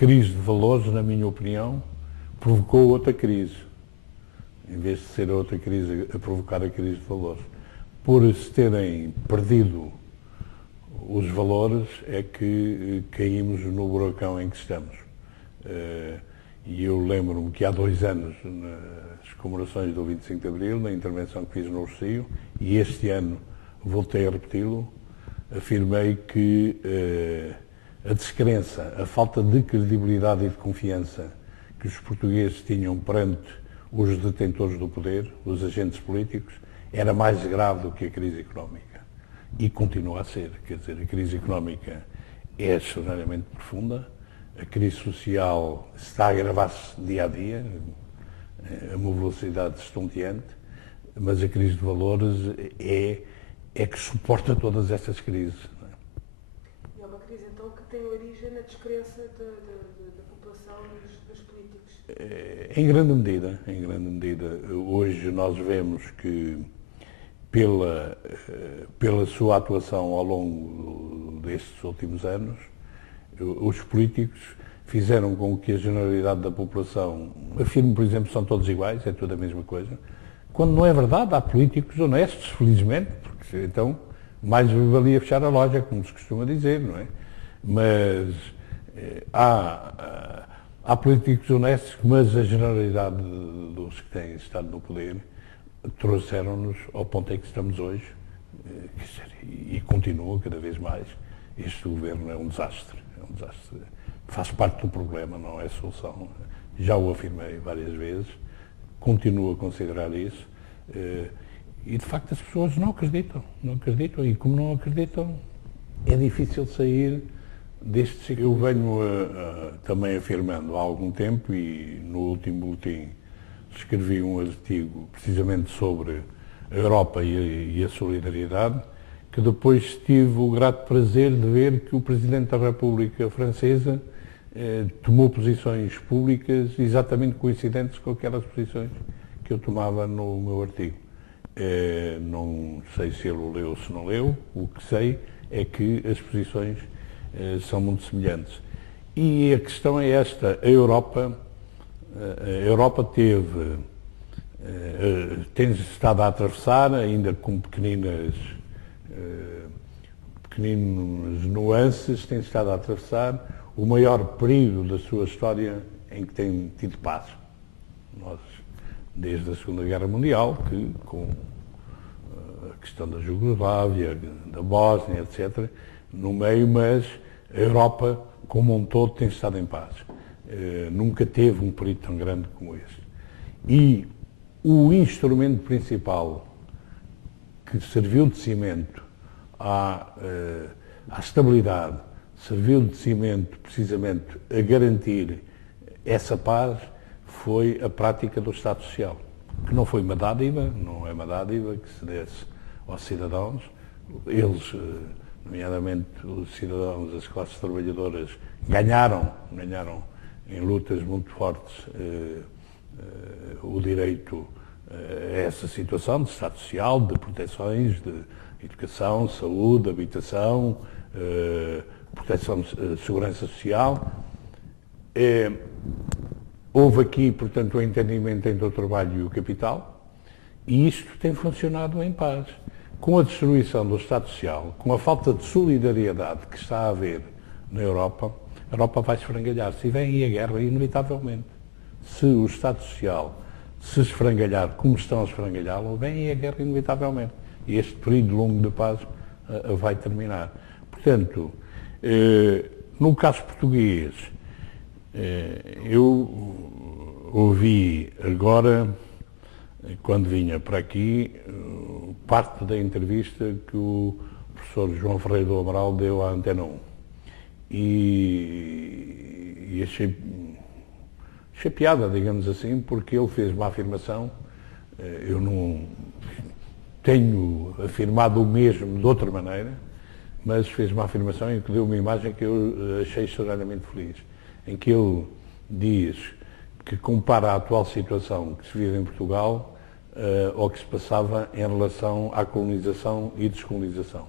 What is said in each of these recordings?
crise de valores, na minha opinião, provocou outra crise, em vez de ser outra crise a provocar a crise de valores. Por se terem perdido os valores, é que caímos no buracão em que estamos. E eu lembro-me que há 2 anos, nas comemorações do 25 de Abril, na intervenção que fiz no Rossio, e este ano voltei a repeti-lo, afirmei que a descrença, a falta de credibilidade e de confiança que os portugueses tinham perante os detentores do poder, os agentes políticos, era mais grave do que a crise económica. E continua a ser. Quer dizer, a crise económica é extraordinariamente profunda, a crise social está a agravar-se dia a dia, a uma velocidade estonteante, mas a crise de valores é que suporta todas estas crises. É uma crise, então, que tem origem na descrença da população dos políticos? Em grande medida, em grande medida. Hoje nós vemos que, pela sua atuação ao longo destes últimos anos, os políticos fizeram com que a generalidade da população afirme, por exemplo, são todos iguais, é tudo a mesma coisa, quando não é verdade. Há políticos honestos, felizmente, porque então mais valia fechar a loja, como se costuma dizer, não é? Mas há políticos honestos, mas a generalidade dos que têm estado no poder trouxeram-nos ao ponto em que estamos hoje, e continua cada vez mais. Este governo é um desastre, faz parte do problema, não é a solução. Já o afirmei várias vezes, continuo a considerar isso, e de facto as pessoas não acreditam, e como não acreditam, é difícil sair deste ciclo. Eu venho também afirmando há algum tempo, e no último boletim escrevi um artigo precisamente sobre a Europa e a solidariedade, que depois tive o grato prazer de ver que o Presidente da República Francesa tomou posições públicas exatamente coincidentes com aquelas posições que eu tomava no meu artigo. Não sei se ele o leu ou se não leu, o que sei é que as posições são muito semelhantes. E a questão é esta: a Europa tem estado a atravessar, ainda com pequeninas nuances, tem estado a atravessar o maior período da sua história em que tem tido paz. Nós, desde a Segunda Guerra Mundial, que com a questão da Jugoslávia, da Bósnia, etc., no meio, mas a Europa, como um todo, tem estado em paz. Nunca teve um período tão grande como este. E o instrumento principal que serviu de cimento à estabilidade, serviu de cimento precisamente a garantir essa paz, foi a prática do Estado Social, que não foi uma dádiva, não é uma dádiva que se desse aos cidadãos. Eles, nomeadamente os cidadãos, as classes trabalhadoras, ganharam em lutas muito fortes o direito a essa situação de Estado Social, de proteções, de educação, saúde, habitação, proteção de segurança social. Houve aqui, portanto, o entendimento entre o trabalho e o capital, e isto tem funcionado em paz. Com a destruição do Estado Social, com a falta de solidariedade que está a haver na Europa, a Europa vai esfrangalhar-se e vem aí a guerra, inevitavelmente. Se o Estado Social se esfrangalhar como estão a esfrangalhá-lo, vem aí a guerra, inevitavelmente. E este período longo de paz vai terminar. Portanto, no caso português, eu ouvi agora, quando vinha para aqui, parte da entrevista que o professor João Ferreira do Amaral deu à Antena 1. E achei piada, digamos assim, porque ele fez uma afirmação. Eu não tenho afirmado o mesmo de outra maneira, mas fez uma afirmação em que deu uma imagem que eu achei extraordinariamente feliz, em que ele diz que compara a atual situação que se vive em Portugal ao que se passava em relação à colonização e descolonização.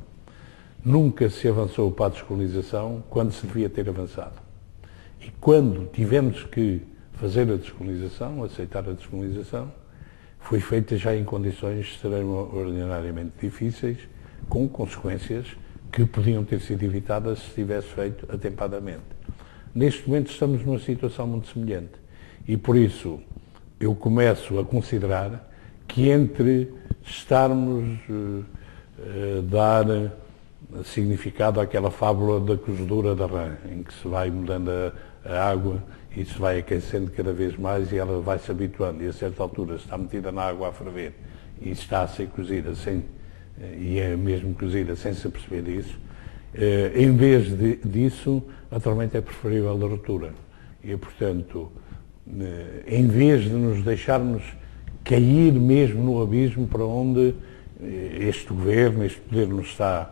Nunca se avançou para a descolonização quando se devia ter avançado. E quando tivemos que fazer a descolonização, aceitar a descolonização, foi feita já em condições extraordinariamente difíceis, com consequências que podiam ter sido evitadas se tivesse feito atempadamente. Neste momento estamos numa situação muito semelhante e, por isso, eu começo a considerar que entre estarmos a dar significado àquela fábula da cozedura da rã, em que se vai mudando a água e se vai aquecendo cada vez mais e ela vai se habituando e a certa altura está metida na água a ferver e está a ser cozida e é mesmo cozida sem se aperceber disso, em vez disso, naturalmente é preferível a ruptura. E, portanto, em vez de nos deixarmos cair mesmo no abismo para onde este governo, este poder nos está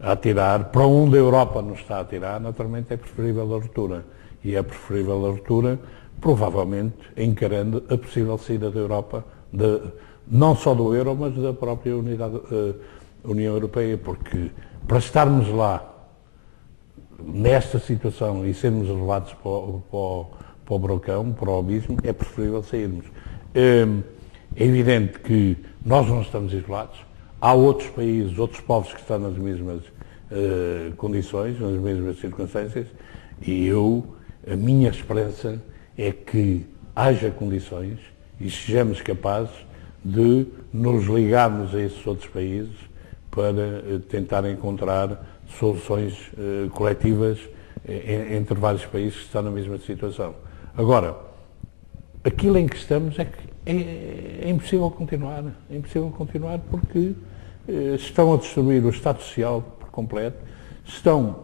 a atirar, para onde a Europa nos está a atirar, naturalmente é preferível a ruptura. E é preferível a ruptura, provavelmente encarando a possível saída da Europa, não só do euro, mas da própria União Europeia, porque para estarmos lá, nesta situação, e sermos levados para o brocão, para o abismo, é preferível sairmos. É evidente que nós não estamos isolados, há outros países, outros povos que estão nas mesmas condições, nas mesmas circunstâncias, e a minha esperança é que haja condições e sejamos capazes de nos ligarmos a esses outros países para tentar encontrar soluções coletivas entre vários países que estão na mesma situação. Agora, aquilo em que estamos é que é impossível continuar. É impossível continuar porque estão a destruir o Estado Social por completo, estão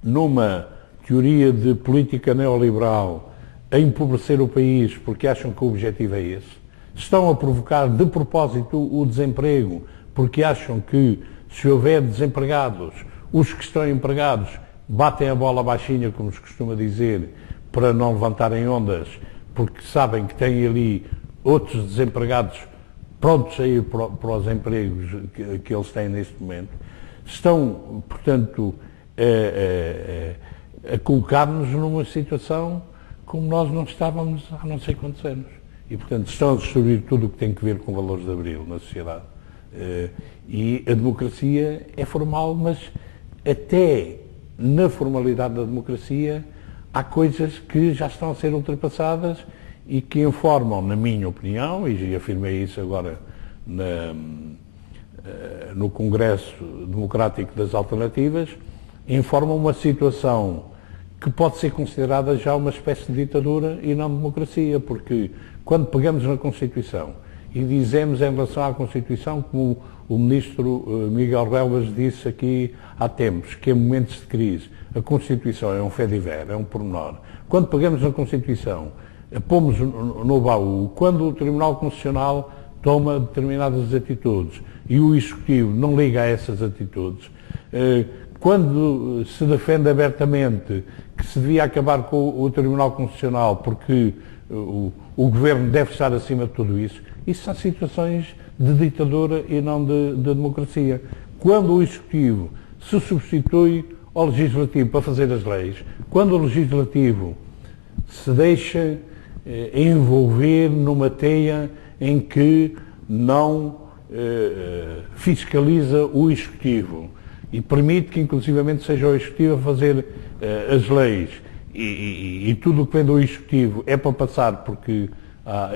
numa teoria de política neoliberal a empobrecer o país porque acham que o objetivo é esse. Estão a provocar de propósito o desemprego porque acham que se houver desempregados, os que estão empregados batem a bola baixinha, como se costuma dizer, para não levantarem ondas, porque sabem que têm ali outros desempregados prontos a ir para os empregos que eles têm neste momento. Estão, portanto, a colocar-nos numa situação como nós não estávamos há não sei quantos anos. E, portanto, estão a destruir tudo o que tem a ver com valores de abril na sociedade. E a democracia é formal, mas até na formalidade da democracia há coisas que já estão a ser ultrapassadas e que informam, na minha opinião, e afirmei isso agora no Congresso Democrático das Alternativas, informam uma situação que pode ser considerada já uma espécie de ditadura e não democracia, porque quando pegamos na Constituição e dizemos em relação à Constituição, como o ministro Miguel Relvas disse aqui há tempos, que em momentos de crise a Constituição é um fait divers, é um pormenor. Quando pegamos na Constituição, pomos no baú, quando o Tribunal Constitucional toma determinadas atitudes e o Executivo não liga a essas atitudes, quando se defende abertamente que se devia acabar com o Tribunal Constitucional porque o Governo deve estar acima de tudo isso, isso são situações de ditadura e não de democracia. Quando o Executivo se substitui ao Legislativo para fazer as leis, quando o Legislativo se deixa envolver numa teia em que não fiscaliza o Executivo e permite que inclusivamente seja o Executivo a fazer as leis e tudo o que vem do Executivo é para passar porque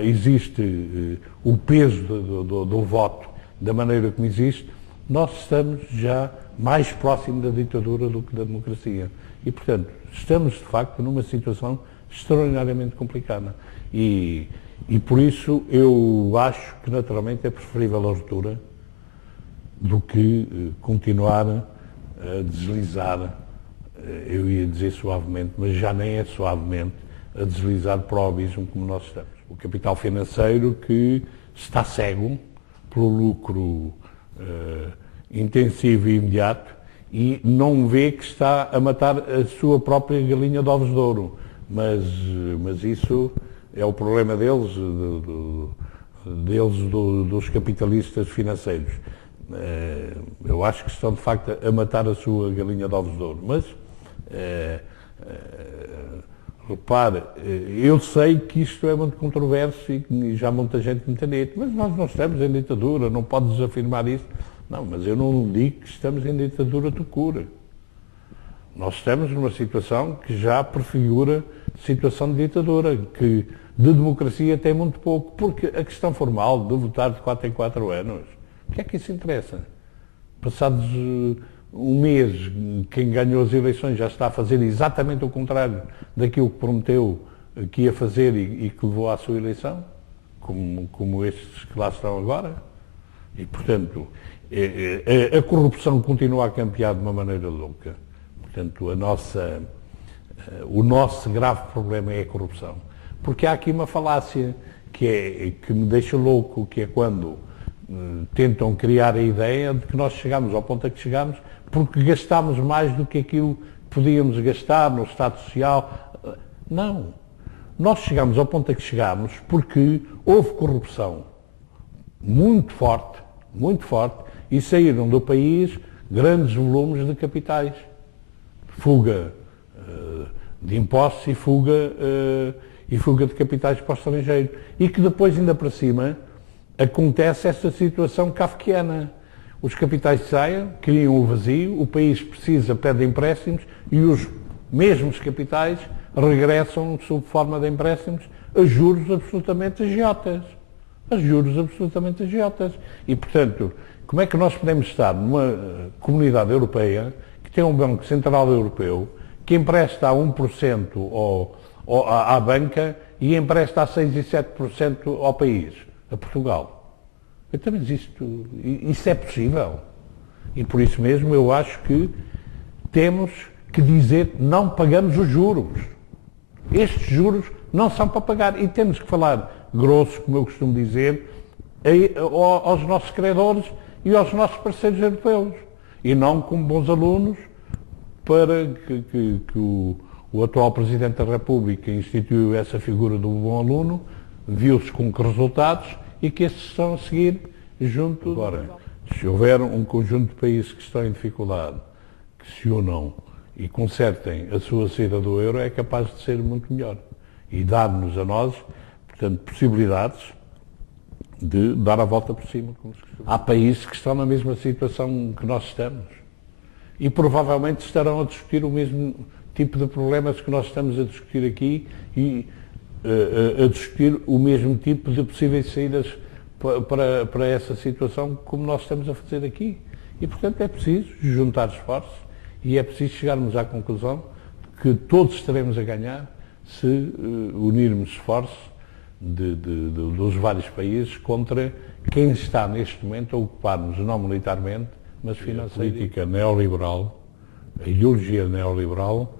existe o peso do voto da maneira como existe, nós estamos já mais próximo da ditadura do que da democracia. E, portanto, estamos, de facto, numa situação extraordinariamente complicada. E por isso, eu acho que, naturalmente, é preferível a ruptura do que continuar a deslizar, eu ia dizer suavemente, mas já nem é suavemente, a deslizar para o abismo como nós estamos. O capital financeiro que está cego pelo lucro intensivo e imediato e não vê que está a matar a sua própria galinha de ovos de ouro. Mas isso é o problema deles, dos capitalistas financeiros. Eu acho que estão, de facto, a matar a sua galinha de ovos de ouro. Mas Repare, eu sei que isto é muito controverso e já muita gente me tem dito, mas nós não estamos em ditadura, não podes afirmar isso. Não, mas eu não digo que estamos em ditadura de cura. Nós estamos numa situação que já prefigura situação de ditadura, que de democracia tem muito pouco, porque a questão formal de votar de 4 em 4 anos, o que é que isso interessa? Passados um mês, quem ganhou as eleições já está a fazer exatamente o contrário daquilo que prometeu que ia fazer e que levou à sua eleição, como estes que lá estão agora. E, portanto, a corrupção continua a campear de uma maneira louca. Portanto, o nosso grave problema é a corrupção. Porque há aqui uma falácia que me deixa louco, que é quando tentam criar a ideia de que nós chegamos ao ponto a que chegamos porque gastámos mais do que aquilo que podíamos gastar no Estado Social. Não. Nós chegamos ao ponto a que chegámos porque houve corrupção muito forte, e saíram do país grandes volumes de capitais. Fuga de impostos e fuga de capitais para o estrangeiro. E que depois, ainda para cima, acontece esta situação kafkiana. Os capitais saem, criam o vazio, o país pede empréstimos e os mesmos capitais regressam sob forma de empréstimos a juros absolutamente agiotas. E, portanto, como é que nós podemos estar numa comunidade europeia que tem um Banco Central Europeu que empresta a 1% à banca e empresta a 6% e 7% ao país, a Portugal? Então, mas isso é possível. E por isso mesmo eu acho que temos que dizer não pagamos os juros. Estes juros não são para pagar. E temos que falar grosso, como eu costumo dizer, aos nossos credores e aos nossos parceiros europeus. E não como bons alunos para que o atual Presidente da República instituiu essa figura do bom aluno, viu-se com que resultados e que esses estão a seguir junto. Agora, se houver um conjunto de países que estão em dificuldade, que se unam e consertem a sua saída do euro, é capaz de ser muito melhor. E dar-nos a nós, portanto, possibilidades de dar a volta por cima. Há países que estão na mesma situação que nós estamos e provavelmente estarão a discutir o mesmo tipo de problemas que nós estamos a discutir aqui e a discutir o mesmo tipo de possíveis saídas para essa situação como nós estamos a fazer aqui. E, portanto, é preciso juntar esforços e é preciso chegarmos à conclusão que todos estaremos a ganhar se unirmos esforços dos vários países contra quem está neste momento a ocupar-nos não militarmente, mas financeiramente. A política neoliberal, a ideologia neoliberal,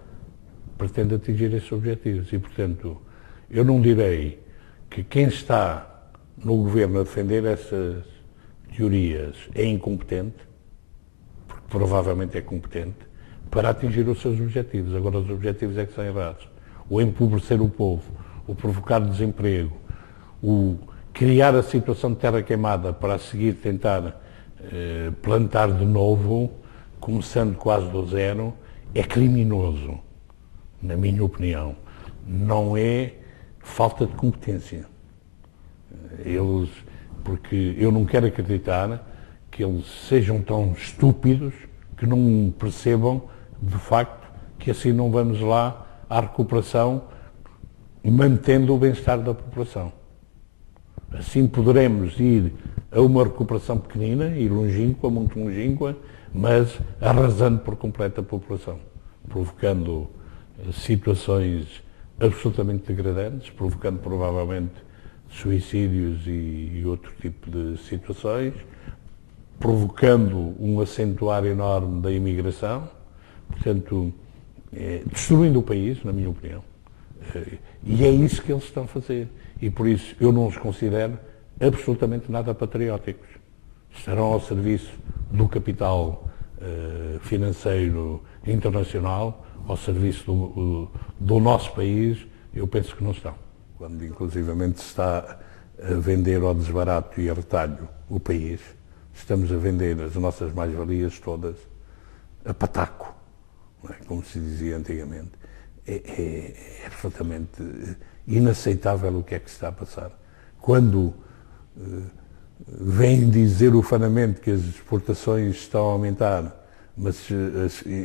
pretende atingir esses objetivos. E, portanto, eu não direi que quem está no governo a defender essas teorias é incompetente, porque provavelmente é competente, para atingir os seus objetivos. Agora, os objetivos é que são errados. O empobrecer o povo, o provocar desemprego, o criar a situação de terra queimada para a seguir tentar plantar de novo, começando quase do zero, é criminoso, na minha opinião. Não é falta de competência. Porque eu não quero acreditar que eles sejam tão estúpidos que não percebam, de facto, que assim não vamos lá à recuperação mantendo o bem-estar da população. Assim poderemos ir a uma recuperação pequenina e longínqua, muito longínqua, mas arrasando por completo a população, provocando situações absolutamente degradantes, provocando provavelmente suicídios e outro tipo de situações, provocando um acentuar enorme da imigração, portanto, destruindo o país, na minha opinião. E é isso que eles estão a fazer. E por isso eu não os considero absolutamente nada patrióticos. Estarão ao serviço do capital financeiro internacional, ao serviço do nosso país, eu penso que não estão. Quando inclusivamente se está a vender ao desbarato e a retalho o país, estamos a vender as nossas mais-valias todas a pataco, não é? Como se dizia antigamente. é absolutamente inaceitável o que é que se está a passar. Quando vêm dizer ufanamente que as exportações estão a aumentar, mas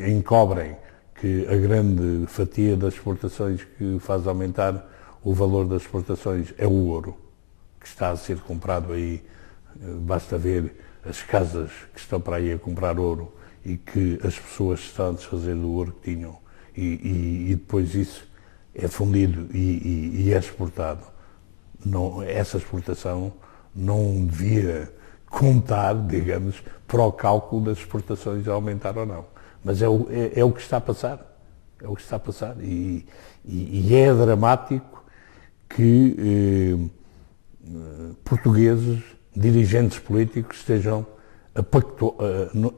encobrem que a grande fatia das exportações que faz aumentar o valor das exportações é o ouro, que está a ser comprado aí. Basta ver as casas que estão para aí a comprar ouro e que as pessoas estão a desfazer do ouro que tinham e depois isso é fundido e é exportado. Não, essa exportação não devia contar, digamos, para o cálculo das exportações a aumentar ou não. Mas é o que está a passar. É o que está a passar. E é dramático que portugueses, dirigentes políticos, estejam a pactuar,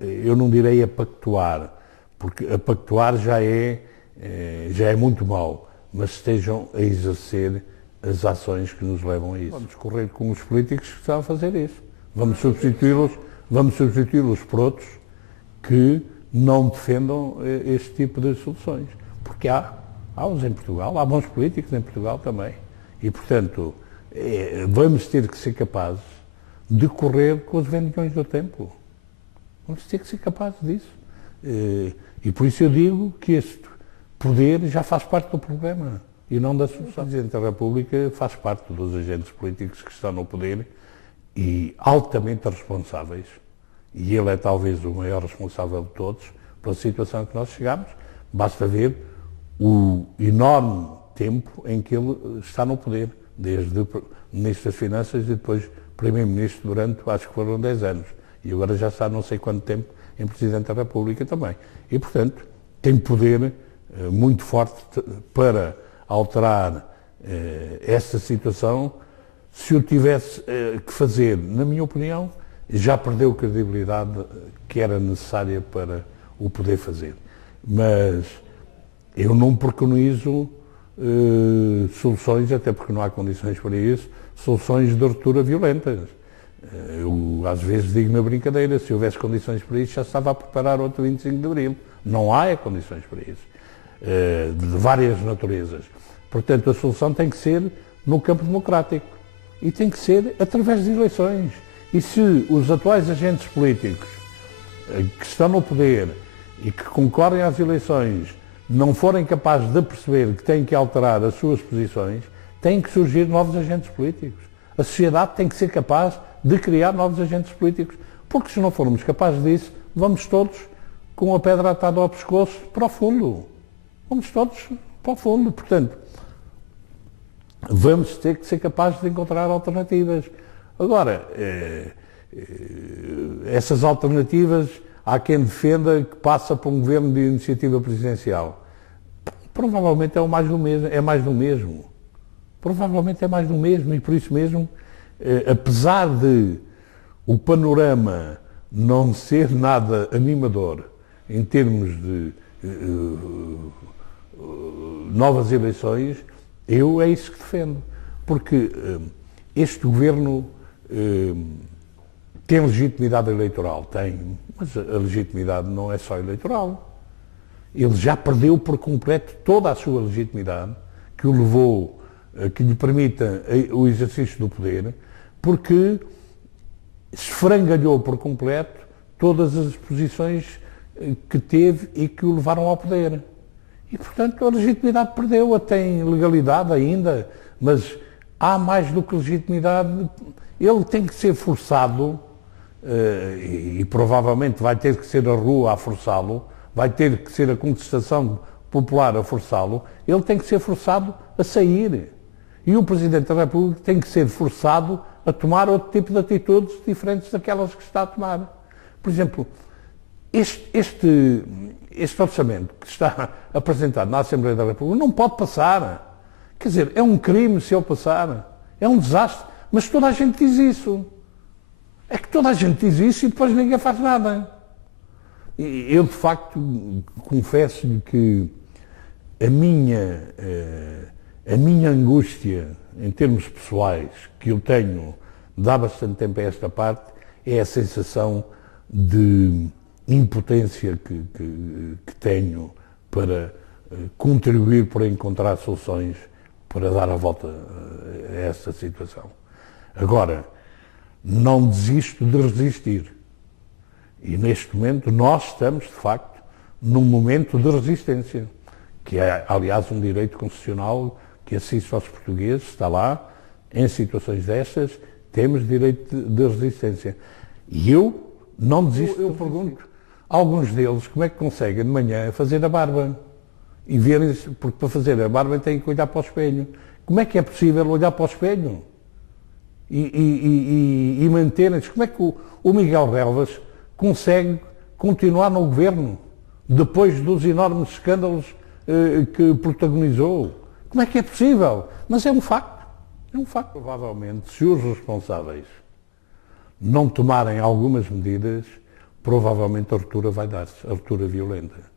eu não direi a pactuar, porque a pactuar já é muito mau, mas estejam a exercer as ações que nos levam a isso. Vamos correr com os políticos que estão a fazer isso. Vamos substituí-los por outros que não defendam este tipo de soluções. Porque há uns em Portugal, há bons políticos em Portugal também. E, portanto, vamos ter que ser capazes de correr com os vendilhões do tempo. Vamos ter que ser capazes disso. E por isso eu digo que este poder já faz parte do problema e não da solução. O Presidente da República faz parte dos agentes políticos que estão no poder e altamente responsáveis. E ele é talvez o maior responsável de todos pela situação que nós chegamos. Basta ver o enorme tempo em que ele está no poder, desde Ministro das Finanças e depois Primeiro-Ministro durante, acho que foram 10 anos. E agora já está não sei quanto tempo em Presidente da República também. E, portanto, tem poder muito forte para alterar esta situação. Se o tivesse que fazer, na minha opinião, já perdeu a credibilidade que era necessária para o poder fazer. Mas eu não preconizo soluções, até porque não há condições para isso, soluções de ruptura violentas. Eu às vezes digo na brincadeira, se houvesse condições para isso, já estava a preparar outro 25 de Abril. Não há condições para isso, de várias naturezas. Portanto, a solução tem que ser no campo democrático e tem que ser através de eleições. E se os atuais agentes políticos que estão no poder e que concorrem às eleições não forem capazes de perceber que têm que alterar as suas posições, têm que surgir novos agentes políticos. A sociedade tem que ser capaz de criar novos agentes políticos, porque se não formos capazes disso, vamos todos com a pedra atada ao pescoço para o fundo. Vamos todos para o fundo. Portanto, vamos ter que ser capazes de encontrar alternativas. Agora, essas alternativas, há quem defenda que passa por um governo de iniciativa presidencial. Provavelmente é mais do mesmo. Provavelmente é mais do mesmo e por isso mesmo, apesar de o panorama não ser nada animador em termos de novas eleições, é isso que defendo. Porque este governo tem legitimidade eleitoral, tem, mas a legitimidade não é só eleitoral. Ele já perdeu por completo toda a sua legitimidade, que o levou, que lhe permita o exercício do poder, porque esfrangalhou por completo todas as posições que teve e que o levaram ao poder. E, portanto, a legitimidade perdeu-a, tem legalidade ainda, mas há mais do que legitimidade. Ele tem que ser forçado, e provavelmente vai ter que ser a rua a forçá-lo, vai ter que ser a contestação popular a forçá-lo, ele tem que ser forçado a sair. E o Presidente da República tem que ser forçado a tomar outro tipo de atitudes diferentes daquelas que está a tomar. Por exemplo, este orçamento que está apresentado na Assembleia da República não pode passar. Quer dizer, é um crime se ele passar. É um desastre. Mas toda a gente diz isso. É que toda a gente diz isso e depois ninguém faz nada. E eu, de facto, confesso-lhe que a minha angústia, em termos pessoais, que eu tenho de há bastante tempo a esta parte, é a sensação de impotência que tenho para contribuir para encontrar soluções para dar a volta a essa situação. Agora, não desisto de resistir. E neste momento nós estamos, de facto, num momento de resistência, que é, aliás, um direito constitucional que assiste aos portugueses, está lá, em situações destas, temos direito de resistência. E eu não desisto. Eu pergunto a alguns deles como é que conseguem de manhã fazer a barba. E verem, porque para fazer a barba têm que olhar para o espelho. Como é que é possível olhar para o espelho? E manterem-se? Como é que o Miguel Relvas consegue continuar no governo depois dos enormes escândalos que protagonizou? Como é que é possível? Mas é um facto. É um facto. Provavelmente, se os responsáveis não tomarem algumas medidas, provavelmente a ruptura vai dar-se, a ruptura violenta.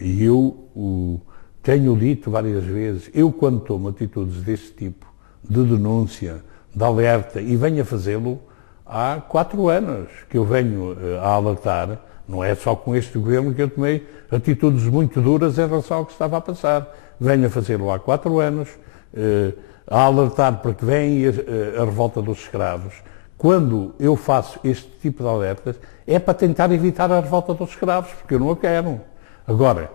E eu tenho dito várias vezes, eu quando tomo atitudes deste tipo, de denúncia, de alerta, e venho a fazê-lo há 4 anos, que eu venho a alertar, não é só com este governo que eu tomei atitudes muito duras em relação ao que estava a passar. Venho a fazê-lo há 4 anos, a alertar para que venha a revolta dos escravos. Quando eu faço este tipo de alertas, é para tentar evitar a revolta dos escravos, porque eu não a quero. Agora,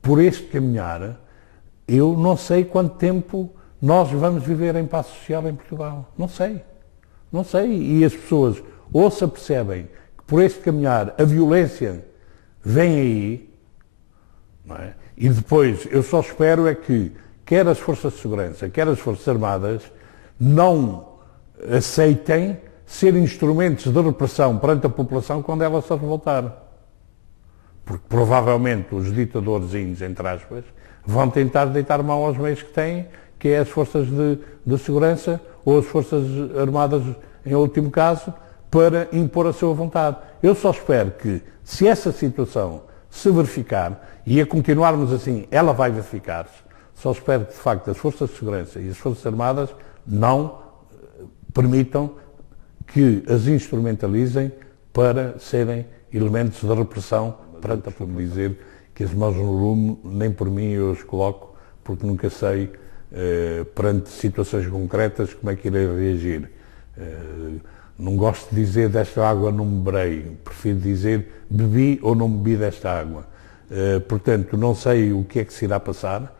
por este caminhar, eu não sei quanto tempo nós vamos viver em paz social em Portugal. Não sei. Não sei. E as pessoas ou se apercebem que por este caminhar a violência vem aí, não é? E depois eu só espero é que quer as forças de segurança, quer as forças armadas, não aceitem ser instrumentos de repressão perante a população quando ela se revoltar. Porque provavelmente os ditadorzinhos, entre aspas, vão tentar deitar mão aos meios que têm, que é as forças de segurança ou as forças armadas, em último caso, para impor a sua vontade. Eu só espero que, se essa situação se verificar, e a continuarmos assim, ela vai verificar-se, só espero que, de facto, as forças de segurança e as forças armadas não permitam que as instrumentalizem para serem elementos de repressão perante a população. Dizer que as mãos no lume, nem por mim eu as coloco, porque nunca sei, perante situações concretas, como é que irei reagir. Não gosto de dizer desta água não beberei, prefiro dizer bebi ou não bebi desta água. Portanto, não sei o que é que se irá passar.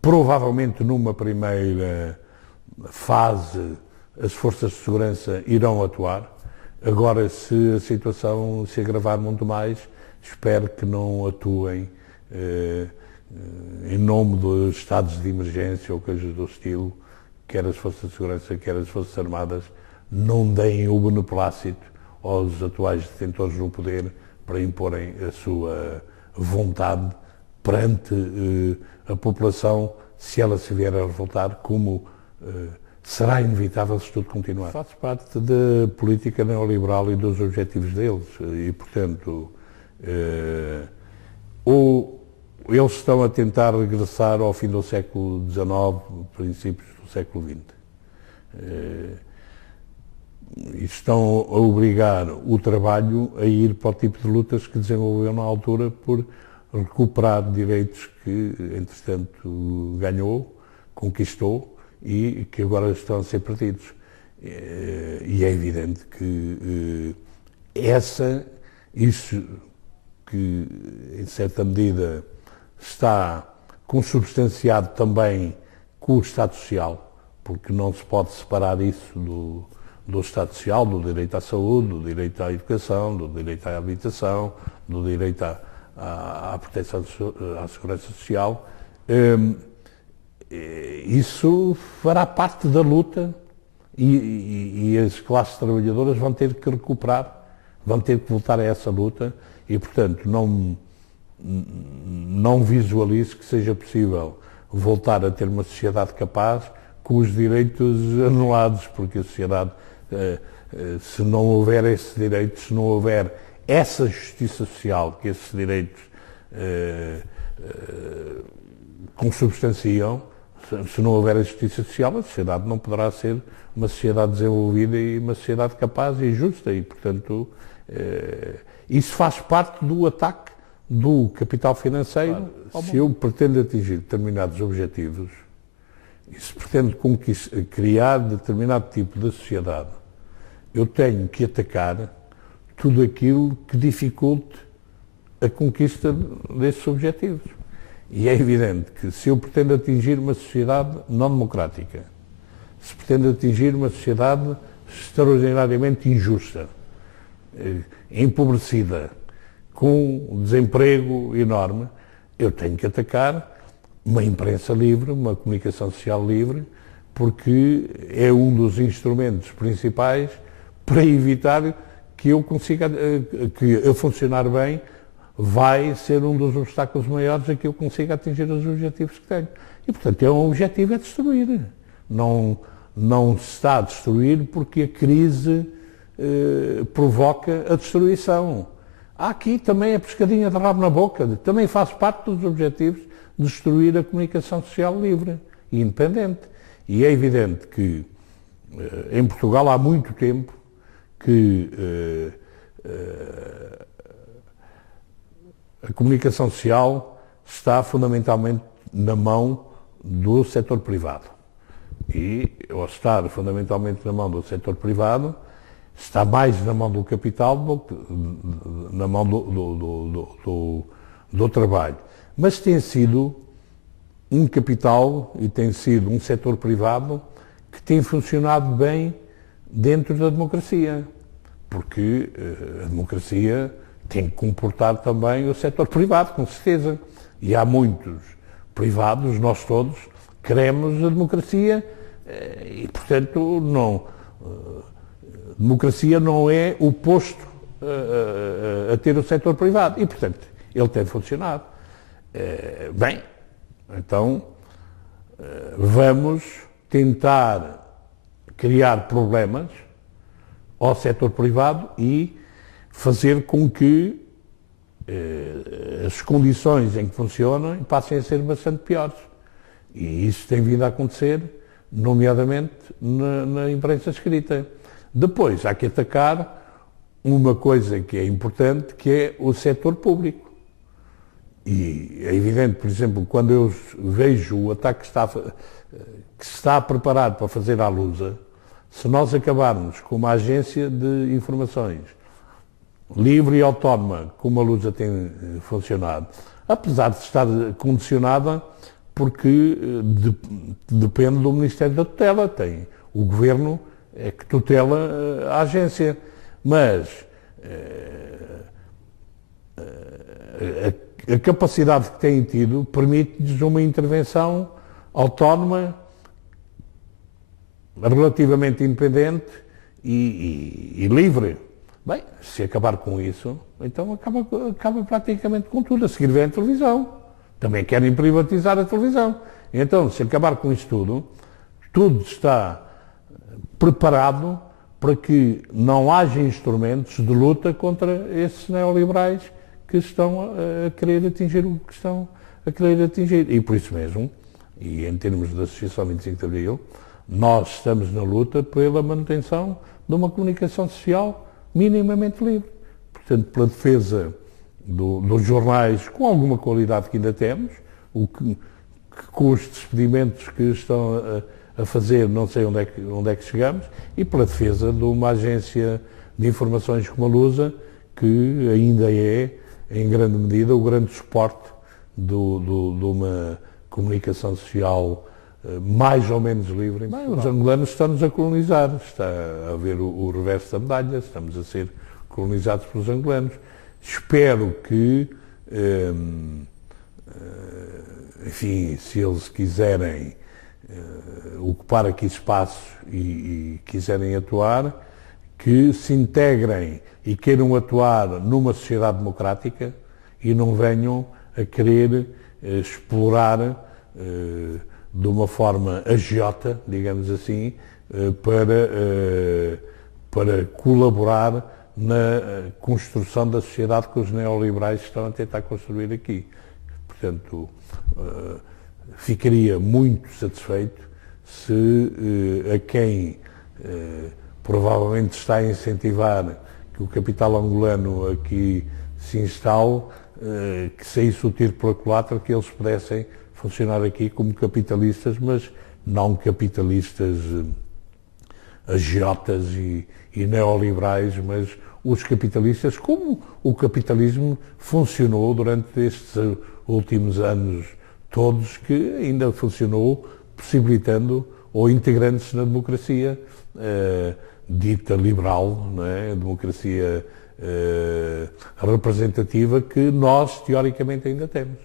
Provavelmente numa primeira fase as forças de segurança irão atuar. Agora, se a situação se agravar muito mais, espero que não atuem em nome dos estados de emergência ou coisas do estilo, quer as forças de segurança, quer as forças armadas, não deem o beneplácito aos atuais detentores do poder para imporem a sua vontade perante a população, se ela se vier a revoltar, como será inevitável se tudo continuar. Faz parte da política neoliberal e dos objetivos deles e, portanto, ou eles estão a tentar regressar ao fim do século XIX, princípios do século XX. E estão a obrigar o trabalho a ir para o tipo de lutas que desenvolveu na altura por recuperar direitos que, entretanto, ganhou, conquistou e que agora estão a ser perdidos. E é evidente que isso que, em certa medida, está consubstanciado também com o Estado Social, porque não se pode separar isso do Estado Social, do direito à saúde, do direito à educação, do direito à habitação, do direito à proteção, à segurança social. Isso fará parte da luta e as classes trabalhadoras vão ter que recuperar, vão ter que voltar a essa luta e, portanto, não visualizo que seja possível voltar a ter uma sociedade capaz com os direitos anulados, porque a sociedade, se não houver esses direitos, se não houver essa justiça social que esses direitos consubstanciam, se não houver a justiça social, a sociedade não poderá ser uma sociedade desenvolvida e uma sociedade capaz e justa e, portanto, isso faz parte do ataque do capital financeiro. Se eu pretendo atingir determinados objetivos, e se pretendo criar determinado tipo de sociedade, eu tenho que atacar tudo aquilo que dificulte a conquista desses objetivos. E é evidente que se eu pretendo atingir uma sociedade não democrática, se pretendo atingir uma sociedade extraordinariamente injusta, empobrecida, com um desemprego enorme, eu tenho que atacar uma imprensa livre, uma comunicação social livre, porque é um dos instrumentos principais para evitar que eu consiga, que eu funcionar bem, vai ser um dos obstáculos maiores a que eu consiga atingir os objetivos que tenho. E, portanto, um objetivo é destruir. Não se está a destruir porque a crise provoca a destruição. Há aqui também a pescadinha de rabo na boca. Também faz parte dos objetivos de destruir a comunicação social livre e independente. E é evidente que em Portugal há muito tempo que a comunicação social está fundamentalmente na mão do setor privado. E, ao estar fundamentalmente na mão do setor privado, está mais na mão do capital do que na mão do trabalho. Mas tem sido um capital e tem sido um setor privado que tem funcionado bem dentro da democracia, porque a democracia tem que comportar também o setor privado, com certeza. E há muitos privados, nós todos, queremos a democracia e, portanto, democracia não é oposto a ter o setor privado. E, portanto, ele tem funcionado. Bem, então, vamos tentar criar problemas ao setor privado e fazer com que as condições em que funcionam passem a ser bastante piores. E isso tem vindo a acontecer, nomeadamente na imprensa escrita. Depois, há que atacar uma coisa que é importante, que é o setor público. E é evidente, por exemplo, quando eu vejo o ataque que se está a preparar para fazer à Lusa, se nós acabarmos com uma agência de informações livre e autónoma, como a Lusa tem funcionado, apesar de estar condicionada porque depende do Ministério da Tutela, o Governo é que tutela a agência, mas a capacidade que têm tido permite-lhes uma intervenção autónoma, relativamente independente e livre. Bem, se acabar com isso, então acaba praticamente com tudo. A seguir vem a televisão. Também querem privatizar a televisão. Então, se acabar com isso tudo está preparado para que não haja instrumentos de luta contra esses neoliberais que estão a querer atingir o que estão a querer atingir. E por isso mesmo, e em termos da Associação 25 de Abril, nós estamos na luta pela manutenção de uma comunicação social minimamente livre. Portanto, pela defesa dos jornais com alguma qualidade que ainda temos, que com os despedimentos que estão a fazer, não sei onde é que chegamos, e pela defesa de uma agência de informações como a Lusa, que ainda é, em grande medida, o grande suporte de uma comunicação social mais ou menos livre. Bem, os angolanos estão-nos a colonizar, está a ver o reverso da medalha, estamos a ser colonizados pelos angolanos. Espero que, enfim, se eles quiserem ocupar aqui espaços e quiserem atuar, que se integrem e queiram atuar numa sociedade democrática e não venham a querer explorar de uma forma agiota, digamos assim, para colaborar na construção da sociedade que os neoliberais estão a tentar construir aqui. Portanto, ficaria muito satisfeito se a quem provavelmente está a incentivar que o capital angolano aqui se instale, que saísse o tiro pela culatra, que eles pudessem funcionar aqui como capitalistas, mas não capitalistas agiotas e neoliberais, mas os capitalistas como o capitalismo funcionou durante estes últimos anos todos, que ainda funcionou possibilitando ou integrando-se na democracia dita liberal, não é? A democracia representativa que nós, teoricamente, ainda temos.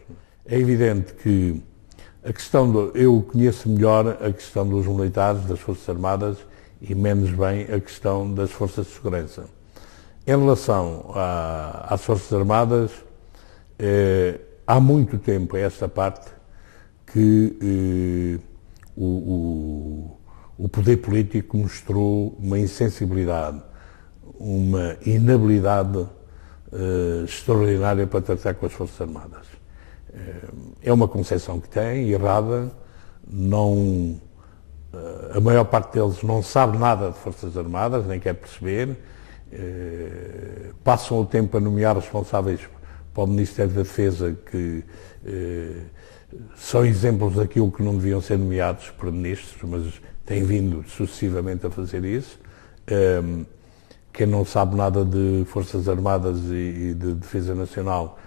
É evidente que eu conheço melhor a questão dos militares, das Forças Armadas, e menos bem a questão das Forças de Segurança. Em relação às Forças Armadas, há muito tempo, esta parte, que o poder político mostrou uma insensibilidade, uma inabilidade extraordinária para tratar com as Forças Armadas. É uma concepção que tem, errada, a maior parte deles não sabe nada de Forças Armadas, nem quer perceber, passam o tempo a nomear responsáveis para o Ministério da Defesa que são exemplos daquilo que não deviam ser nomeados por ministros, mas têm vindo sucessivamente a fazer isso. Quem não sabe nada de Forças Armadas e de Defesa Nacional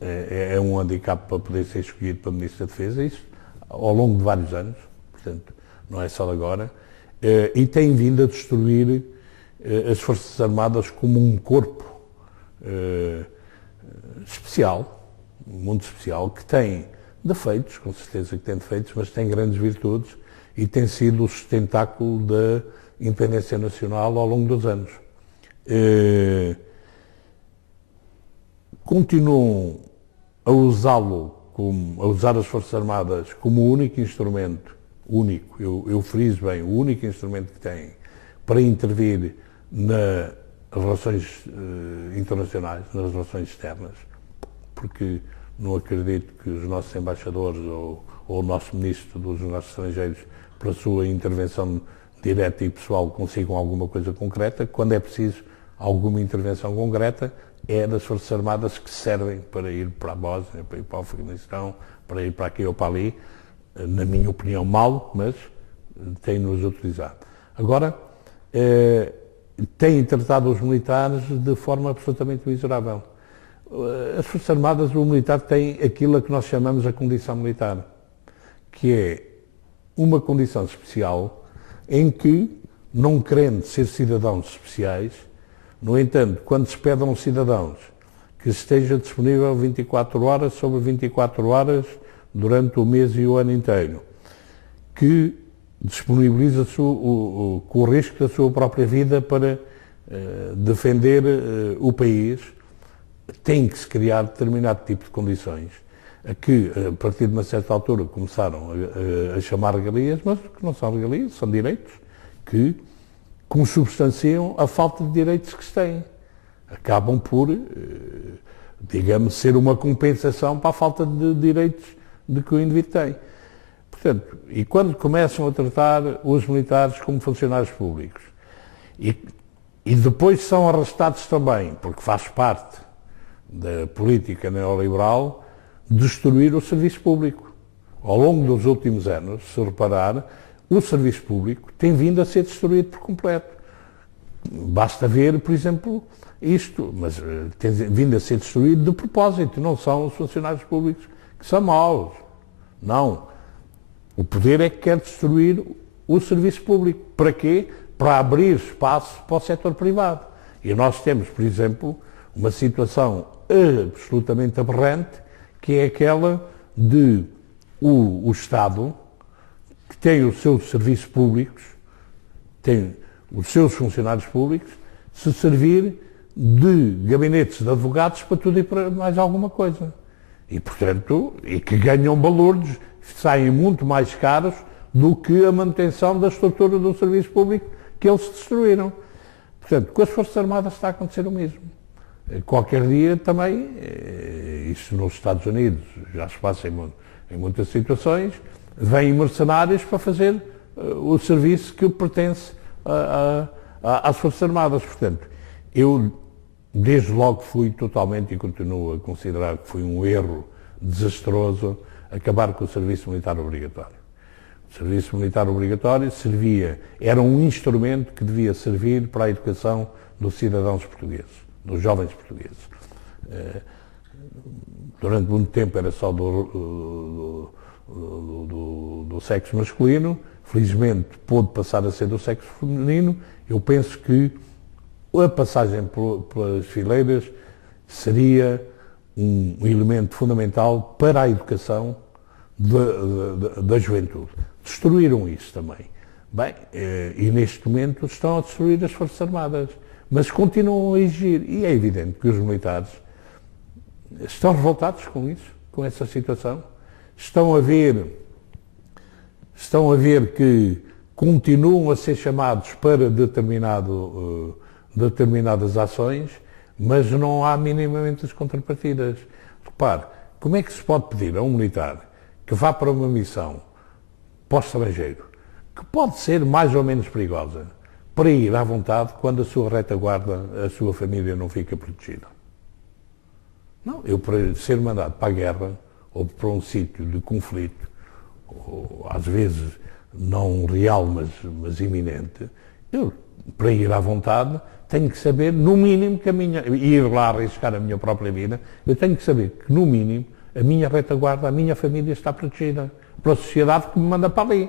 é um handicap para poder ser escolhido para Ministro da Defesa, isso ao longo de vários anos, portanto, não é só de agora, e tem vindo a destruir as Forças Armadas como um corpo especial, muito especial, que tem defeitos, com certeza que tem defeitos, mas tem grandes virtudes e tem sido o sustentáculo da independência nacional ao longo dos anos. Continuam a usar as Forças Armadas como o único instrumento, eu friso bem, o único instrumento que têm para intervir nas relações internacionais, nas relações externas, porque não acredito que os nossos embaixadores ou o nosso Ministro dos Negócios Estrangeiros, pela sua intervenção direta e pessoal, consigam alguma coisa concreta. Quando é preciso alguma intervenção concreta, é das Forças Armadas que servem para ir para a Bósnia, para ir para o Afeganistão, para ir para aqui ou para ali, na minha opinião mal, mas têm-nos utilizado. Agora, têm tratado os militares de forma absolutamente miserável. As Forças Armadas, o militar tem aquilo a que nós chamamos a condição militar, que é uma condição especial em que, não querendo ser cidadãos especiais, no entanto, quando se pede a um cidadão que esteja disponível 24 horas sobre 24 horas durante o mês e o ano inteiro, que disponibiliza-se com o risco da sua própria vida para defender o país, tem que se criar determinado tipo de condições, a que, a partir de uma certa altura, começaram a chamar regalias, mas que não são regalias, são direitos que consubstanciam a falta de direitos que se têm. Acabam por, digamos, ser uma compensação para a falta de direitos de que o indivíduo tem. Portanto, e quando começam a tratar os militares como funcionários públicos e depois são arrastados também, porque faz parte da política neoliberal, destruir o serviço público. Ao longo dos últimos anos, se reparar, o serviço público tem vindo a ser destruído por completo. Basta ver, por exemplo, isto, mas tem vindo a ser destruído de propósito, não são os funcionários públicos que são maus. Não. O poder é que quer destruir o serviço público. Para quê? Para abrir espaço para o setor privado. E nós temos, por exemplo, uma situação absolutamente aberrante, que é aquela de o Estado, que tem os seus serviços públicos, tem os seus funcionários públicos, se servir de gabinetes de advogados para tudo e para mais alguma coisa. E, portanto, que ganham balúrdios, saem muito mais caros do que a manutenção da estrutura do serviço público que eles destruíram. Portanto, com as Forças Armadas está a acontecer o mesmo. Qualquer dia também, isso nos Estados Unidos já se passa em muitas situações, vêm mercenários para fazer o serviço que pertence às Forças Armadas. Portanto, eu desde logo fui totalmente e continuo a considerar que foi um erro desastroso acabar com o serviço militar obrigatório. O serviço militar obrigatório era um instrumento que devia servir para a educação dos cidadãos portugueses, dos jovens portugueses. Durante muito tempo era só do sexo masculino, felizmente pôde passar a ser do sexo feminino. Eu penso que a passagem pelas fileiras seria um elemento fundamental para a educação da juventude. Destruíram isso também. Bem, e neste momento estão a destruir as Forças Armadas, mas continuam a exigir. E é evidente que os militares estão revoltados com isso, com essa situação. Estão a ver que continuam a ser chamados para determinadas ações, mas não há minimamente as contrapartidas. Repare, como é que se pode pedir a um militar que vá para uma missão para o estrangeiro, que pode ser mais ou menos perigosa, para ir à vontade quando a sua retaguarda, a sua família não fica protegida? Não, eu para ser mandado para a guerra ou para um sítio de conflito, ou às vezes não real, mas iminente, eu, para ir à vontade, tenho que saber, no mínimo, que ir lá arriscar a minha própria vida, eu tenho que saber que, no mínimo, a minha retaguarda, a minha família está protegida pela sociedade que me manda para ali.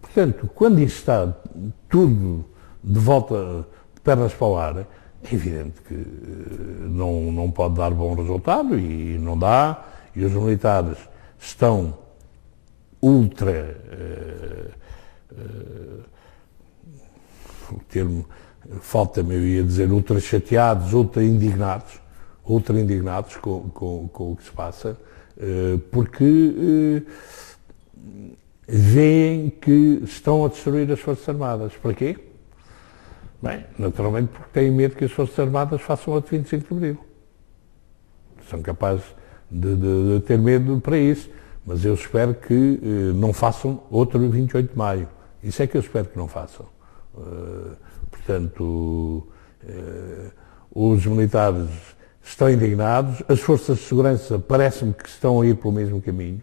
Portanto, quando isso está tudo de volta, de pernas para o ar, é evidente que não pode dar bom resultado, e não dá, e os militares estão ultra, o termo falta-me, eu ia dizer, ultra chateados, ultra indignados com o que se passa, porque veem que estão a destruir as Forças Armadas. Para quê? Bem, naturalmente porque têm medo que as Forças Armadas façam outro 25 de Abril. São capazes de ter medo para isso, mas eu espero que não façam outro 28 de Maio. Isso é que eu espero que não façam. Portanto, os militares estão indignados, as forças de segurança parece-me que estão a ir pelo mesmo caminho.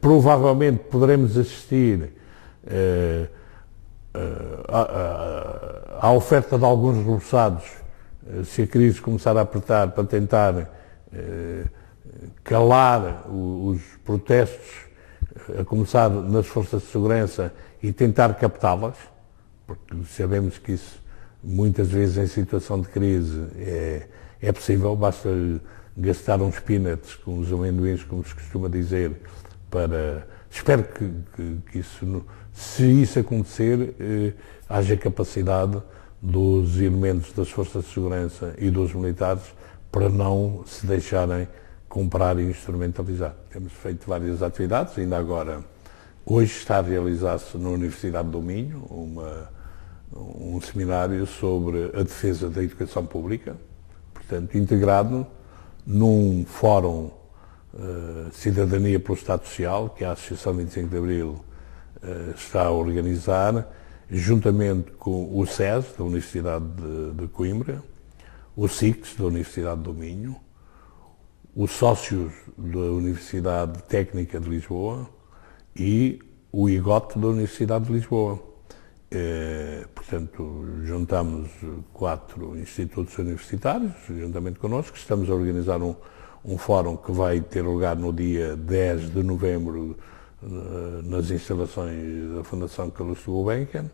Provavelmente poderemos assistir à oferta de alguns reforçados, se a crise começar a apertar, para tentar calar os protestos, a começar nas forças de segurança, e tentar captá-las, porque sabemos que isso muitas vezes em situação de crise é possível, basta gastar uns peanuts com os amendoins, como se costuma dizer, para... Espero que isso, se isso acontecer, haja capacidade dos elementos das forças de segurança e dos militares para não se deixarem comprar e instrumentalizar. Temos feito várias atividades, ainda agora, hoje está a realizar-se na Universidade do Minho um seminário sobre a defesa da educação pública, portanto, integrado num fórum Cidadania pelo Estado Social, que a Associação 25 de Abril está a organizar, juntamente com o SES, da Universidade de Coimbra, o SICS, da Universidade do Minho, os sócios da Universidade Técnica de Lisboa e o IGOT da Universidade de Lisboa. Portanto, juntamos 4 institutos universitários, juntamente connosco, estamos a organizar um fórum que vai ter lugar no dia 10 de novembro nas instalações da Fundação Calouste Gulbenkian.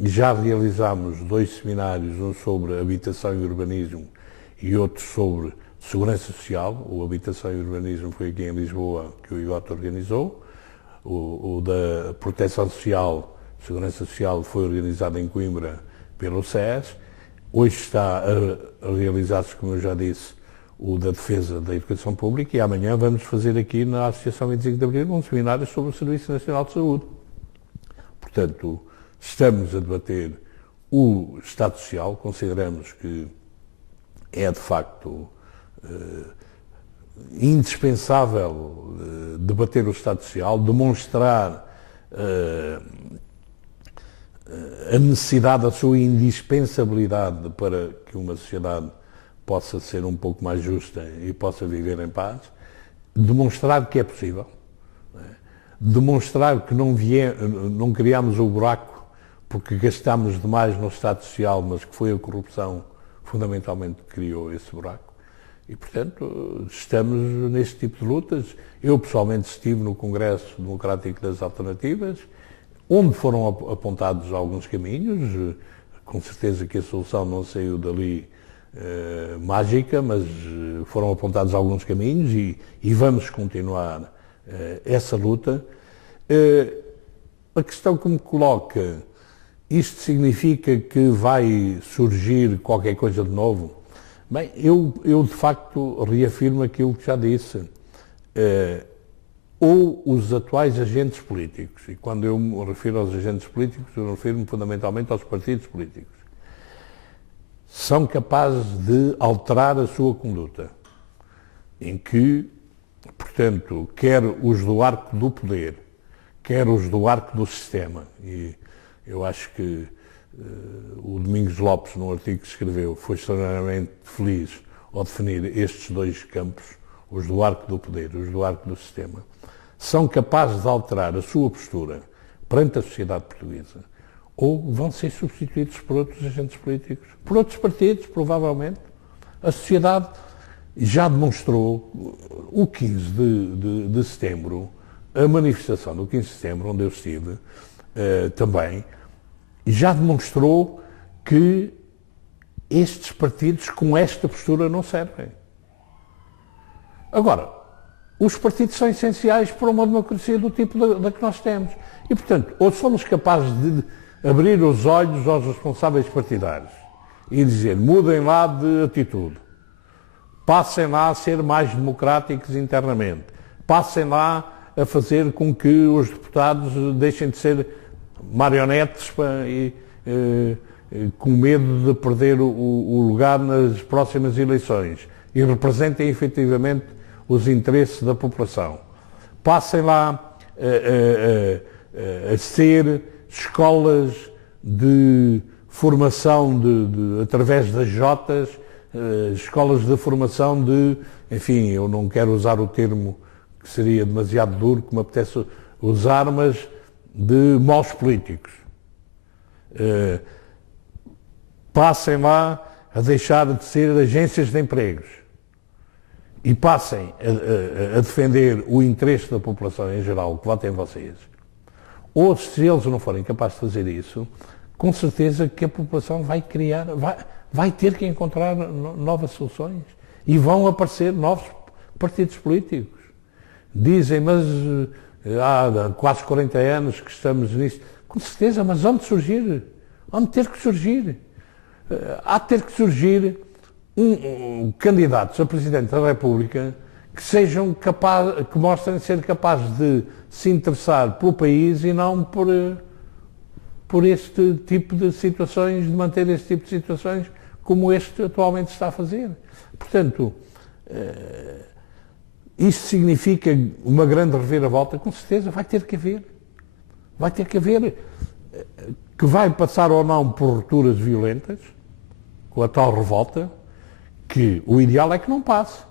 Já realizámos 2 seminários, um sobre habitação e urbanismo e outro sobre segurança social. O Habitação e Urbanismo foi aqui em Lisboa que o IGOT organizou. O da Proteção Social, Segurança Social, foi organizado em Coimbra pelo SES. Hoje está a realizar-se, como eu já disse, o da Defesa da Educação Pública, e amanhã vamos fazer aqui na Associação 25 de Abril um seminário sobre o Serviço Nacional de Saúde. Portanto, estamos a debater o Estado Social, consideramos que é de facto indispensável debater o Estado Social, demonstrar a necessidade, a sua indispensabilidade para que uma sociedade possa ser um pouco mais justa e possa viver em paz, demonstrar que é possível, demonstrar que não criámos o buraco porque gastámos demais no Estado Social, mas que foi a corrupção fundamentalmente que criou esse buraco. E, portanto, estamos neste tipo de lutas. Eu, pessoalmente, estive no Congresso Democrático das Alternativas, onde foram apontados alguns caminhos. Com certeza que a solução não saiu dali mágica, mas foram apontados alguns caminhos e vamos continuar essa luta. A questão que me coloca, isto significa que vai surgir qualquer coisa de novo? Bem, eu de facto reafirmo aquilo que já disse. Ou os atuais agentes políticos, e quando eu me refiro aos agentes políticos, eu refiro-me fundamentalmente aos partidos políticos, são capazes de alterar a sua conduta, em que, portanto, quer os do arco do poder, quer os do arco do sistema, e eu acho que o Domingos Lopes, num artigo que escreveu, foi extraordinariamente feliz ao definir estes dois campos, os do arco do poder e os do arco do sistema, são capazes de alterar a sua postura perante a sociedade portuguesa, ou vão ser substituídos por outros agentes políticos, por outros partidos, provavelmente. A sociedade já demonstrou, o 15 de setembro, a manifestação do 15 de setembro, onde eu estive também, já demonstrou que estes partidos com esta postura não servem. Agora, os partidos são essenciais para uma democracia do tipo da que nós temos. E, portanto, ou somos capazes de abrir os olhos aos responsáveis partidários e dizer, mudem lá de atitude, passem lá a ser mais democráticos internamente, passem lá a fazer com que os deputados deixem de ser marionetes com medo de perder o lugar nas próximas eleições e representem efetivamente os interesses da população. Passem lá a ser escolas de formação através das Jotas, escolas de formação enfim, eu não quero usar o termo que seria demasiado duro, que me apetece usar, mas de maus políticos. Passem lá a deixar de ser agências de empregos e passem a defender o interesse da população em geral, que votem em vocês. Ou se eles não forem capazes de fazer isso, com certeza que a população vai ter que encontrar novas soluções e vão aparecer novos partidos políticos. Dizem, mas há quase 40 anos que estamos nisto. Com certeza, mas onde surgir? Onde ter que surgir? Há de ter que surgir candidatos a Presidente da República que sejam capazes, que mostrem ser capazes de se interessar pelo país e não por este tipo de situações, de manter este tipo de situações como este atualmente está a fazer. Portanto, isto significa uma grande reviravolta? Com certeza vai ter que haver. Vai ter que haver, que vai passar ou não por rupturas violentas, com a tal revolta, que o ideal é que não passe.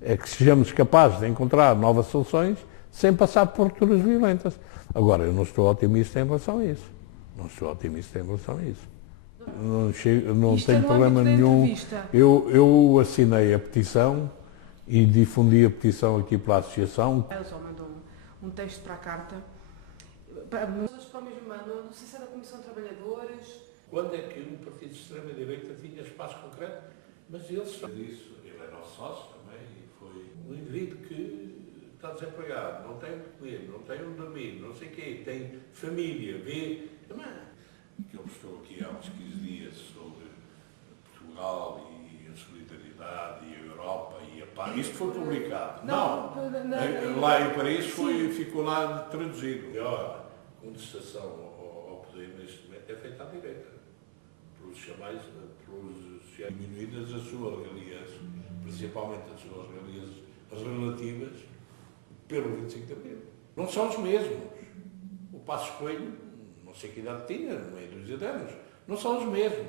É que sejamos capazes de encontrar novas soluções sem passar por rupturas violentas. Agora, eu não estou otimista em relação a isso. Não estou otimista em relação a isso. Não tenho problema nenhum. Eu assinei a petição e difundi a petição aqui pela associação. Ele só mandou um texto para a carta. Para o mesmo ano, não sei se é da Comissão de Trabalhadores. Quando é que um partido de extrema-direita tinha espaço concreto? Mas eles são disso. Ele é nosso sócio também e foi um indivíduo que está desempregado, não tem o que comer, não tem onde dormir, não sei o quê, tem família, vê. Que eu estou aqui há uns 15 dias sobre Portugal e a solidariedade e a Europa e a paz. Isto foi publicado. Não. Lá em Paris ficou lá traduzido. A contestação ao poder neste momento é feita à direita. Pelos chamais, diminuídas as suas regalias, principalmente as suas regalias relativas, pelo 25 de Abril. Não são os mesmos. O Passos Coelho, não sei que idade tinha, meia dúzia de anos, não são os mesmos.